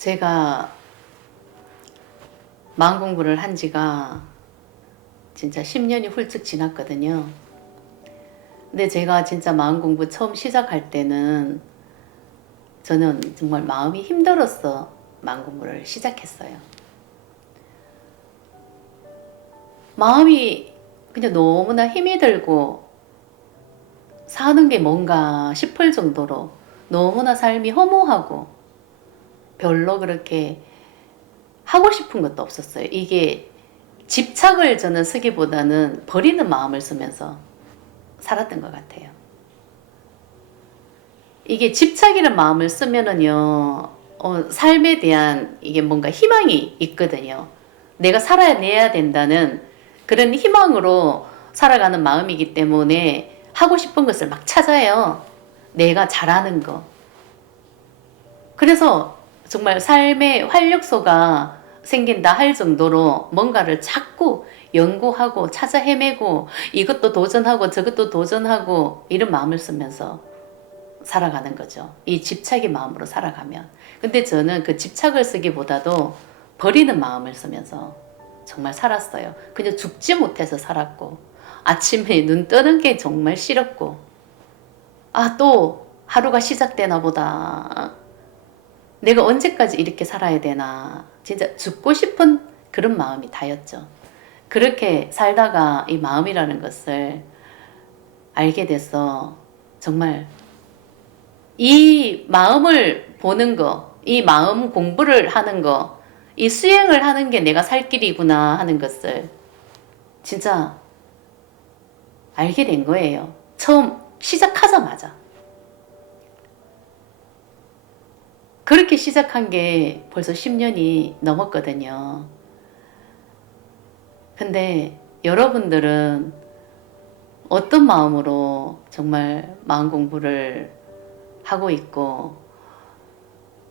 제가 마음 공부를 한 지가 진짜 10년이 훌쩍 지났거든요. 근데 제가 진짜 마음 공부 처음 시작할 때는 저는 정말 마음이 힘들어서 마음 공부를 시작했어요. 마음이 그냥 너무나 힘이 들고 사는 게 뭔가 싶을 정도로 너무나 삶이 허무하고 별로 그렇게 하고 싶은 것도 없었어요. 이게 집착을 저는 쓰기보다는 버리는 마음을 쓰면서 살았던 것 같아요. 이게 집착이라는 마음을 쓰면은요, 삶에 대한 이게 뭔가 희망이 있거든요. 내가 살아내야 된다는 그런 희망으로 살아가는 마음이기 때문에 하고 싶은 것을 막 찾아요. 내가 잘하는 거. 그래서 정말 삶의 활력소가 생긴다 할 정도로 뭔가를 자꾸 연구하고 찾아 헤매고 이것도 도전하고 저것도 도전하고 이런 마음을 쓰면서 살아가는 거죠. 이 집착의 마음으로 살아가면. 근데 저는 그 집착을 쓰기보다도 버리는 마음을 쓰면서 정말 살았어요. 그냥 죽지 못해서 살았고 아침에 눈 뜨는 게 정말 싫었고 또 하루가 시작되나 보다. 내가 언제까지 이렇게 살아야 되나. 진짜 죽고 싶은 그런 마음이 다였죠. 그렇게 살다가 이 마음이라는 것을 알게 돼서 정말 이 마음을 보는 거, 이 마음 공부를 하는 거, 이 수행을 하는 게 내가 살 길이구나 하는 것을 진짜 알게 된 거예요. 처음 시작하자마자. 그렇게 시작한 게 벌써 10년이 넘었거든요. 근데 여러분들은 어떤 마음으로 정말 마음 공부를 하고 있고,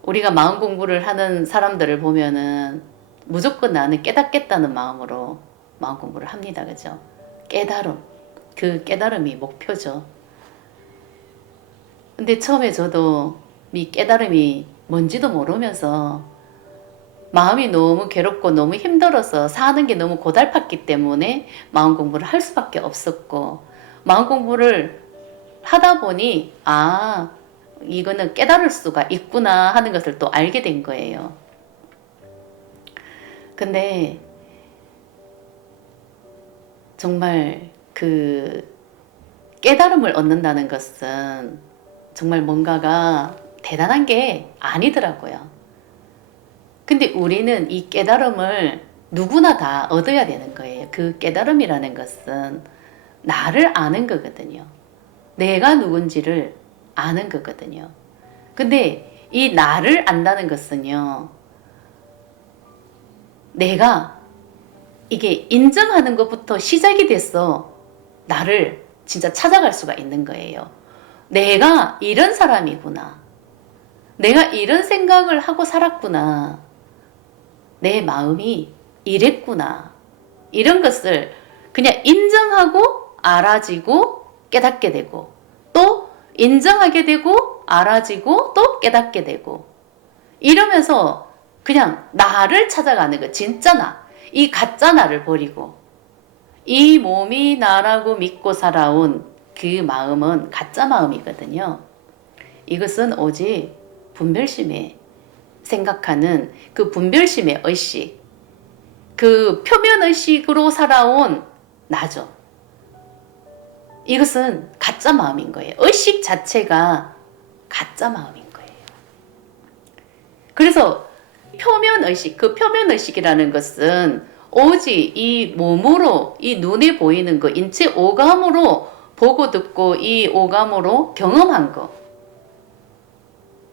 우리가 마음 공부를 하는 사람들을 보면은 무조건 나는 깨닫겠다는 마음으로 마음 공부를 합니다. 그죠? 깨달음. 그 깨달음이 목표죠. 근데 처음에 저도 이 깨달음이 뭔지도 모르면서 마음이 너무 괴롭고 너무 힘들어서 사는 게 너무 고달팠기 때문에 마음 공부를 할 수밖에 없었고, 마음 공부를 하다 보니 이거는 깨달을 수가 있구나 하는 것을 또 알게 된 거예요. 근데 정말 그 깨달음을 얻는다는 것은 정말 뭔가가 대단한 게 아니더라고요. 근데 우리는 이 깨달음을 누구나 다 얻어야 되는 거예요. 그 깨달음이라는 것은 나를 아는 거거든요. 내가 누군지를 아는 거거든요. 근데 이 나를 안다는 것은요, 내가 이게 인정하는 것부터 시작이 돼서 나를 진짜 찾아갈 수가 있는 거예요. 내가 이런 사람이구나. 내가 이런 생각을 하고 살았구나. 내 마음이 이랬구나. 이런 것을 그냥 인정하고 알아지고 깨닫게 되고, 또 인정하게 되고 알아지고 또 깨닫게 되고, 이러면서 그냥 나를 찾아가는 거. 진짜 나. 이 가짜 나를 버리고, 이 몸이 나라고 믿고 살아온 그 마음은 가짜 마음이거든요. 이것은 오직 분별심에 생각하는 그 분별심의 의식, 그 표면의식으로 살아온 나죠. 이것은 가짜 마음인 거예요. 의식 자체가 가짜 마음인 거예요. 그래서 표면의식, 그 표면의식이라는 것은 오직 이 몸으로, 이 눈에 보이는 거, 인체 오감으로 보고 듣고 이 오감으로 경험한 거,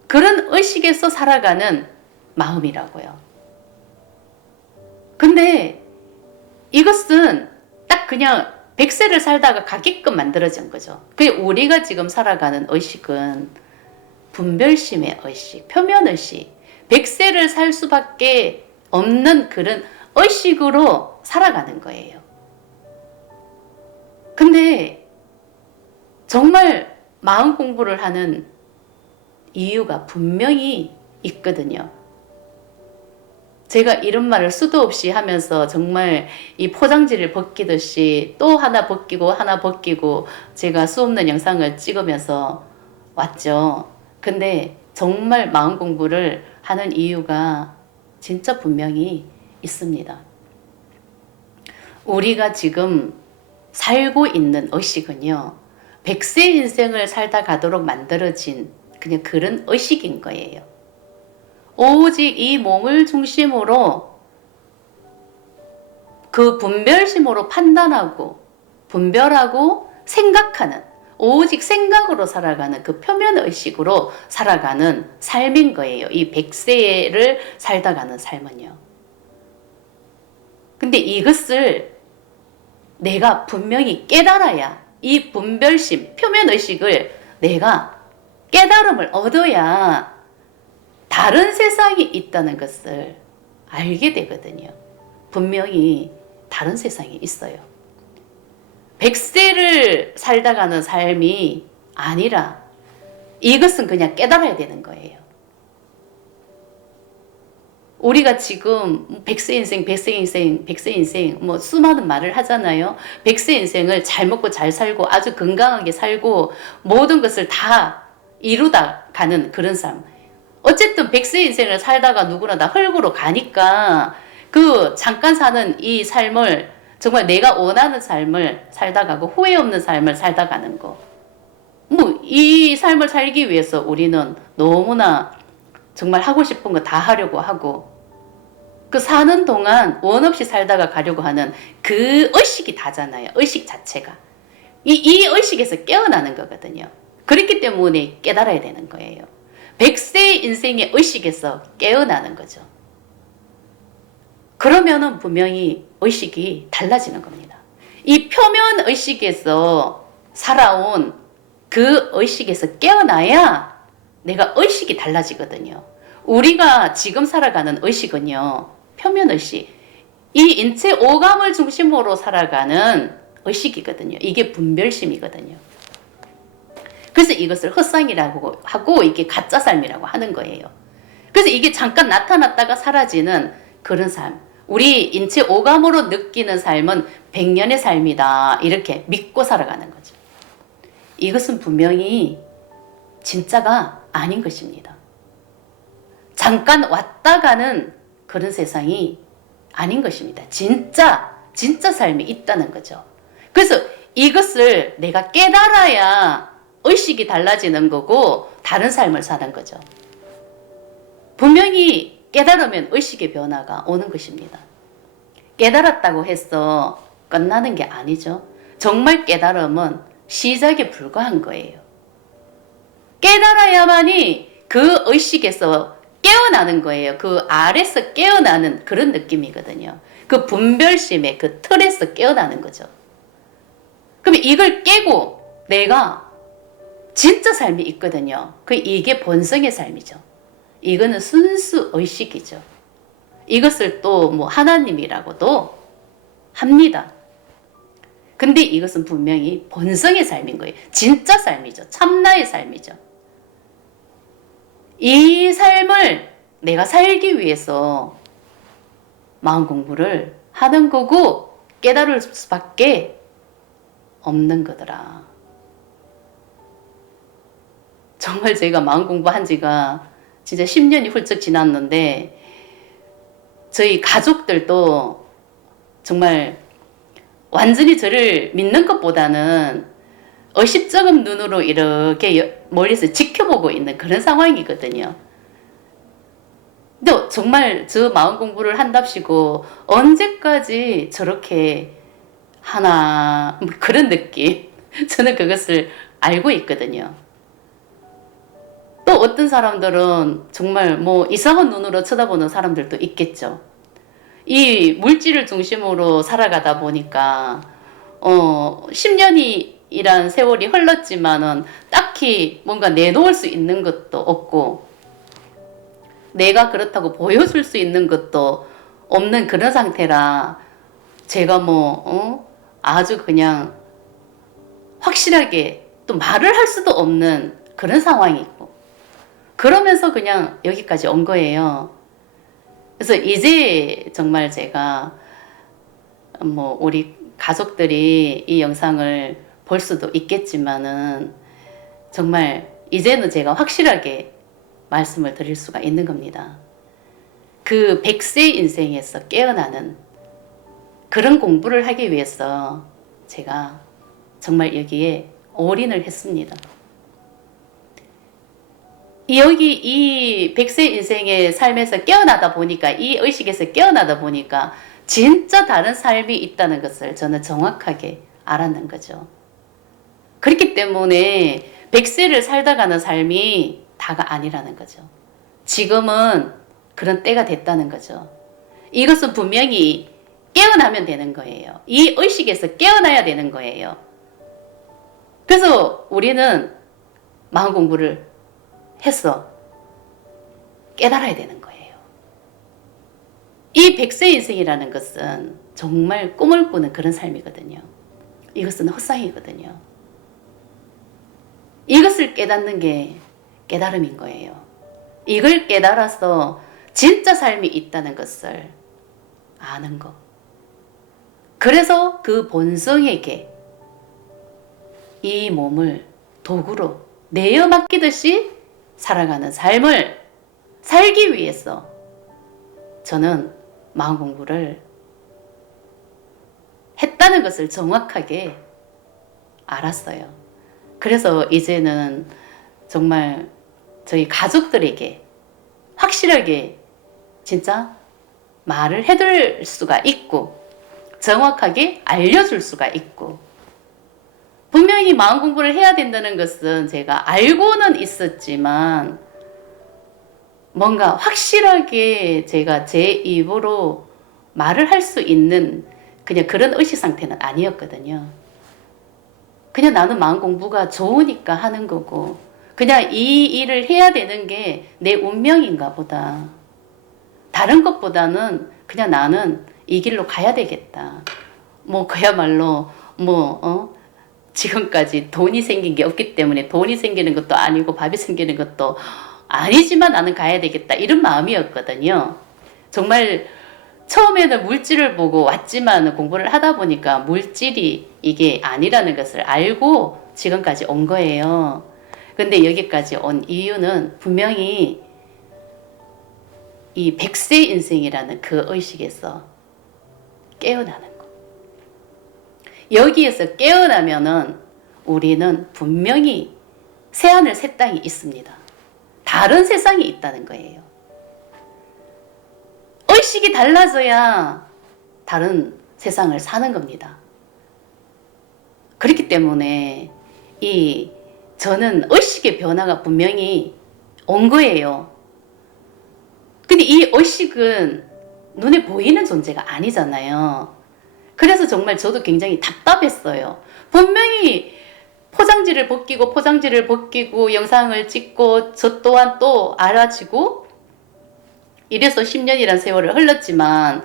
그런 의식에서 살아가는 마음이라고요. 근데 이것은 딱 그냥 100세를 살다가 가게끔 만들어진 거죠. 우리가 지금 살아가는 의식은 분별심의 의식, 표면의식, 100세를 살 수밖에 없는 그런 의식으로 살아가는 거예요. 근데 정말 마음 공부를 하는 이유가 분명히 있거든요. 제가 이런 말을 수도 없이 하면서 정말 이 포장지를 벗기듯이 또 하나 벗기고 하나 벗기고 제가 수없는 영상을 찍으면서 왔죠. 근데 정말 마음 공부를 하는 이유가 진짜 분명히 있습니다. 우리가 지금 살고 있는 의식은요, 100세 인생을 살다 가도록 만들어진 그냥 그런 의식인 거예요. 오직 이 몸을 중심으로 그 분별심으로 판단하고 분별하고 생각하는, 오직 생각으로 살아가는 그 표면의식으로 살아가는 삶인 거예요. 이 100세를 살다 가는 삶은요. 근데 이것을 내가 분명히 깨달아야, 이 분별심, 표면의식을 내가 깨달음을 얻어야 다른 세상이 있다는 것을 알게 되거든요. 분명히 다른 세상이 있어요. 100세를 살다 가는 삶이 아니라 이것은 그냥 깨달아야 되는 거예요. 우리가 지금 100세 인생, 100세 인생, 100세 인생 뭐 수많은 말을 하잖아요. 100세 인생을 잘 먹고 잘 살고 아주 건강하게 살고 모든 것을 다 이루다 가는 그런 삶. 어쨌든 100세 인생을 살다가 누구나 다 흙으로 가니까 그 잠깐 사는 이 삶을 정말 내가 원하는 삶을 살다 가고 후회 없는 삶을 살다 가는 거. 뭐 이 삶을 살기 위해서 우리는 너무나 정말 하고 싶은 거 다 하려고 하고 그 사는 동안 원 없이 살다가 가려고 하는 그 의식이 다잖아요. 의식 자체가. 이 의식에서 깨어나는 거거든요. 그렇기 때문에 깨달아야 되는 거예요. 100세 인생의 의식에서 깨어나는 거죠. 그러면은 분명히 의식이 달라지는 겁니다. 이 표면 의식에서 살아온 그 의식에서 깨어나야 내가 의식이 달라지거든요. 우리가 지금 살아가는 의식은요, 표면 의식. 이 인체 오감을 중심으로 살아가는 의식이거든요. 이게 분별심이거든요. 그래서 이것을 헛상이라고 하고 이게 가짜 삶이라고 하는 거예요. 그래서 이게 잠깐 나타났다가 사라지는 그런 삶. 우리 인체 오감으로 느끼는 삶은 100년의 삶이다. 이렇게 믿고 살아가는 거죠. 이것은 분명히 진짜가 아닌 것입니다. 잠깐 왔다 가는 그런 세상이 아닌 것입니다. 진짜 삶이 있다는 거죠. 그래서 이것을 내가 깨달아야 의식이 달라지는 거고 다른 삶을 사는 거죠. 분명히 깨달으면 의식의 변화가 오는 것입니다. 깨달았다고 해서 끝나는 게 아니죠. 정말 깨달음은 시작에 불과한 거예요. 깨달아야만이 그 의식에서 깨어나는 거예요. 그 아래서 깨어나는 그런 느낌이거든요. 그 분별심의 그 틀에서 깨어나는 거죠. 그럼 이걸 깨고 내가 진짜 삶이 있거든요. 이게 본성의 삶이죠. 이거는 순수 의식이죠. 이것을 또 뭐 하나님이라고도 합니다. 근데 이것은 분명히 본성의 삶인 거예요. 진짜 삶이죠. 참나의 삶이죠. 이 삶을 내가 살기 위해서 마음 공부를 하는 거고 깨달을 수밖에 없는 거더라. 정말 제가 마음 공부한 지가 진짜 10년이 훌쩍 지났는데 저희 가족들도 정말 완전히 저를 믿는 것보다는 의식적인 눈으로 이렇게 멀리서 지켜보고 있는 그런 상황이거든요. 근데 정말 저 마음 공부를 한답시고 언제까지 저렇게 하나 그런 느낌. 저는 그것을 알고 있거든요. 또 어떤 사람들은 정말 뭐 이상한 눈으로 쳐다보는 사람들도 있겠죠. 이 물질을 중심으로 살아가다 보니까 10년이란 세월이 흘렀지만은 딱히 뭔가 내놓을 수 있는 것도 없고 내가 그렇다고 보여줄 수 있는 것도 없는 그런 상태라 제가 아주 그냥 확실하게 또 말을 할 수도 없는 그런 상황이 있고 그러면서 그냥 여기까지 온 거예요. 그래서 이제 정말 제가 뭐 우리 가족들이 이 영상을 볼 수도 있겠지만은 정말 이제는 제가 확실하게 말씀을 드릴 수가 있는 겁니다. 그 100세 인생에서 깨어나는 그런 공부를 하기 위해서 제가 정말 여기에 올인을 했습니다. 여기 이 100세 인생의 삶에서 깨어나다 보니까, 이 의식에서 깨어나다 보니까 진짜 다른 삶이 있다는 것을 저는 정확하게 알았는 거죠. 그렇기 때문에 100세를 살다 가는 삶이 다가 아니라는 거죠. 지금은 그런 때가 됐다는 거죠. 이것은 분명히 깨어나면 되는 거예요. 이 의식에서 깨어나야 되는 거예요. 그래서 우리는 마음 공부를 해서 깨달아야 되는 거예요. 이 100세 인생이라는 것은 정말 꿈을 꾸는 그런 삶이거든요. 이것은 헛상이거든요. 이것을 깨닫는 게 깨달음인 거예요. 이걸 깨달아서 진짜 삶이 있다는 것을 아는 것. 그래서 그 본성에게 이 몸을 도구로 내어 맡기듯이 살아가는 삶을 살기 위해서 저는 마음 공부를 했다는 것을 정확하게 알았어요. 그래서 이제는 정말 저희 가족들에게 확실하게 진짜 말을 해줄 수가 있고 정확하게 알려줄 수가 있고, 분명히 마음 공부를 해야 된다는 것은 제가 알고는 있었지만 뭔가 확실하게 제가 제 입으로 말을 할 수 있는 그냥 그런 의식 상태는 아니었거든요. 그냥 나는 마음 공부가 좋으니까 하는 거고 그냥 이 일을 해야 되는 게 내 운명인가 보다. 다른 것보다는 그냥 나는 이 길로 가야 되겠다. 뭐 그야말로 지금까지 돈이 생긴 게 없기 때문에 돈이 생기는 것도 아니고 밥이 생기는 것도 아니지만 나는 가야 되겠다. 이런 마음이었거든요. 정말 처음에는 물질을 보고 왔지만 공부를 하다 보니까 물질이 이게 아니라는 것을 알고 지금까지 온 거예요. 근데 여기까지 온 이유는 분명히 이 100세 인생이라는 그 의식에서 깨어나는 것. 여기에서 깨어나면은 우리는 분명히 새하늘 새 땅이 있습니다. 다른 세상이 있다는 거예요. 의식이 달라져야 다른 세상을 사는 겁니다. 그렇기 때문에 저는 의식의 변화가 분명히 온 거예요. 근데 이 의식은 눈에 보이는 존재가 아니잖아요. 그래서 정말 저도 굉장히 답답했어요. 분명히 포장지를 벗기고 영상을 찍고 저 또한 또 알아지고 이래서 10년이란 세월을 흘렀지만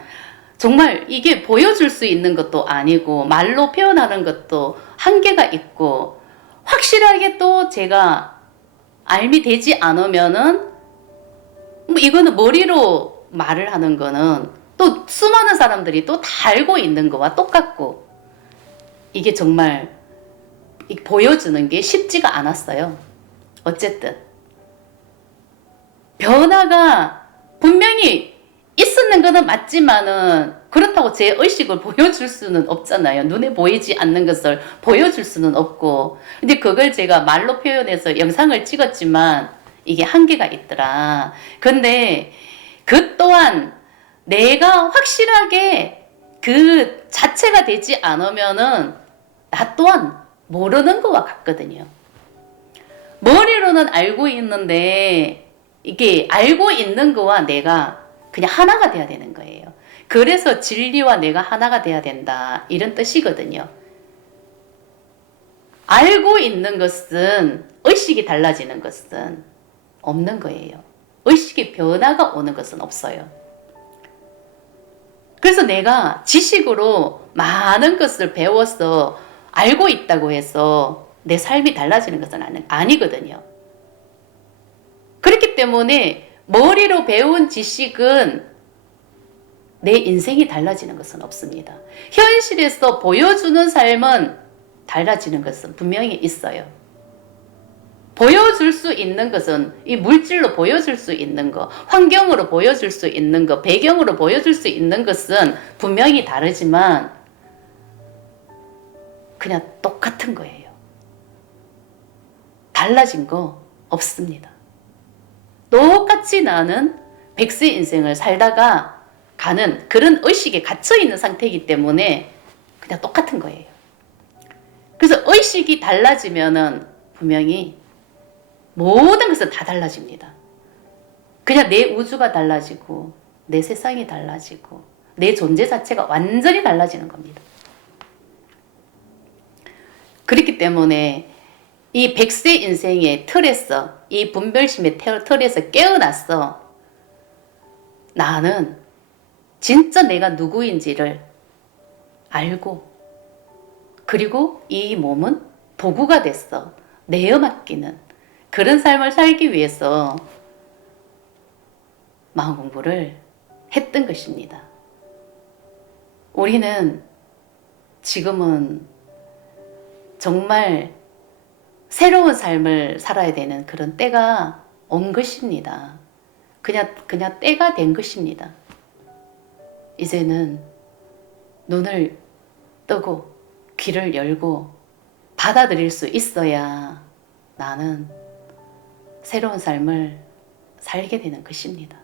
정말 이게 보여줄 수 있는 것도 아니고 말로 표현하는 것도 한계가 있고 확실하게 또 제가 알미 되지 않으면은 뭐 이거는 머리로 말을 하는 거는 또 수많은 사람들이 또 다 알고 있는 거와 똑같고 이게 정말 보여주는 게 쉽지가 않았어요. 어쨌든 변화가 분명히 있었는 거는 맞지만은 그렇다고 제 의식을 보여줄 수는 없잖아요. 눈에 보이지 않는 것을 보여줄 수는 없고, 근데 그걸 제가 말로 표현해서 영상을 찍었지만 이게 한계가 있더라. 근데 그 또한 내가 확실하게 그 자체가 되지 않으면은 나 또한 모르는 거와 같거든요. 머리로는 알고 있는데 이게 알고 있는 거와 내가 그냥 하나가 돼야 되는 거예요. 그래서 진리와 내가 하나가 돼야 된다, 이런 뜻이거든요. 알고 있는 것은 의식이 달라지는 것은 없는 거예요. 의식의 변화가 오는 것은 없어요. 그래서 내가 지식으로 많은 것을 배워서 알고 있다고 해서 내 삶이 달라지는 것은 아니거든요. 그렇기 때문에 머리로 배운 지식은 내 인생이 달라지는 것은 없습니다. 현실에서 보여주는 삶은 달라지는 것은 분명히 있어요. 보여줄 수 있는 것은 이 물질로 보여줄 수 있는 것, 환경으로 보여줄 수 있는 것, 배경으로 보여줄 수 있는 것은 분명히 다르지만 그냥 똑같은 거예요. 달라진 거 없습니다. 똑같이 나는 백세 인생을 살다가 가는 그런 의식에 갇혀 있는 상태이기 때문에 그냥 똑같은 거예요. 그래서 의식이 달라지면은 분명히 모든 것은 다 달라집니다. 그냥 내 우주가 달라지고 내 세상이 달라지고 내 존재 자체가 완전히 달라지는 겁니다. 그렇기 때문에 이 백세 인생의 틀에서, 이 분별심의 틀에서 깨어났어. 나는 진짜 내가 누구인지를 알고, 그리고 이 몸은 도구가 됐어. 내어 맡기는 그런 삶을 살기 위해서 마음 공부를 했던 것입니다. 우리는 지금은 정말 새로운 삶을 살아야 되는 그런 때가 온 것입니다. 그냥 때가 된 것입니다. 이제는 눈을 뜨고 귀를 열고 받아들일 수 있어야 나는 새로운 삶을 살게 되는 것입니다.